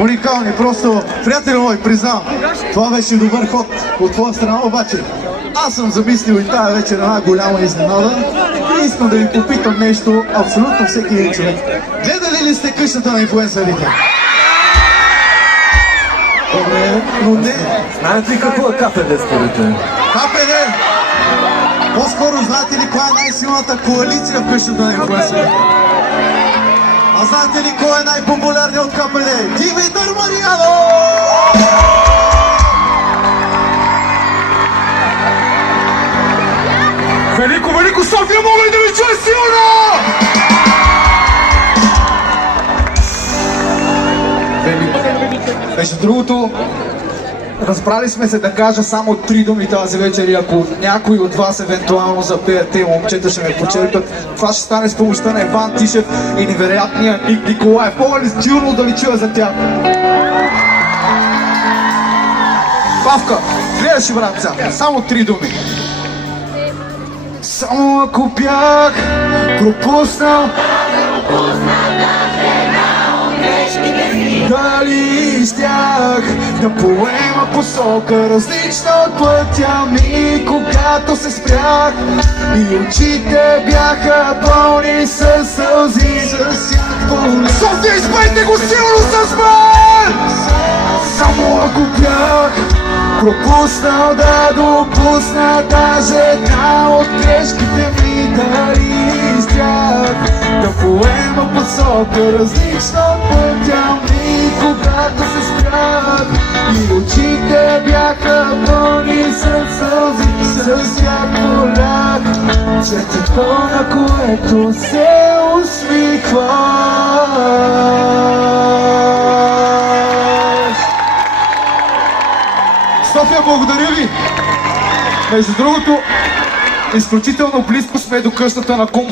уникални. Просто, приятели мой, признавам, това беше добър ход от твоя страна, обаче аз съм замислил и тази вечер една голяма изненада и искам да ви попитам нещо абсолютно всеки един човек. Гледали ли сте къщата на инфлуенсърите? Добре, но не. Знаете ли какво е КПД според те? КПД! По-скоро знаете ли коя е най-силната коалиция в къщата на инфлуенсърите? А знаете ли кой е най-популярният от КПД? Димитър Мариянов! Велико, София, мога ли да ви чуя силно? Между другото, разбрали сме се да кажа само 3 думи тази вечер и ако някой от вас евентуално запеят, те момчета ще ме почерпят. Това ще стане с помощта на Иван Тишев и невероятния Ник Николаев. Мога ли силно да ви чуя за тях? Павка, гледаш, брат, само 3 думи. Само ако бях пропуснал дали щях да поема посока различна от пътя ми, когато се спрях и очите бяха пълни със сълзи. София, изпейте го силно с мен! Само ако бях пропуснал да допусна даже една от грешките ми, дали щях да поема посока различна от пътя ми, когато се спрях и очите бяха пълни със сълзи. С тях полях четето, на което се усмихваш. София, благодаря ви! Между другото, изключително близко сме до къщата на Кум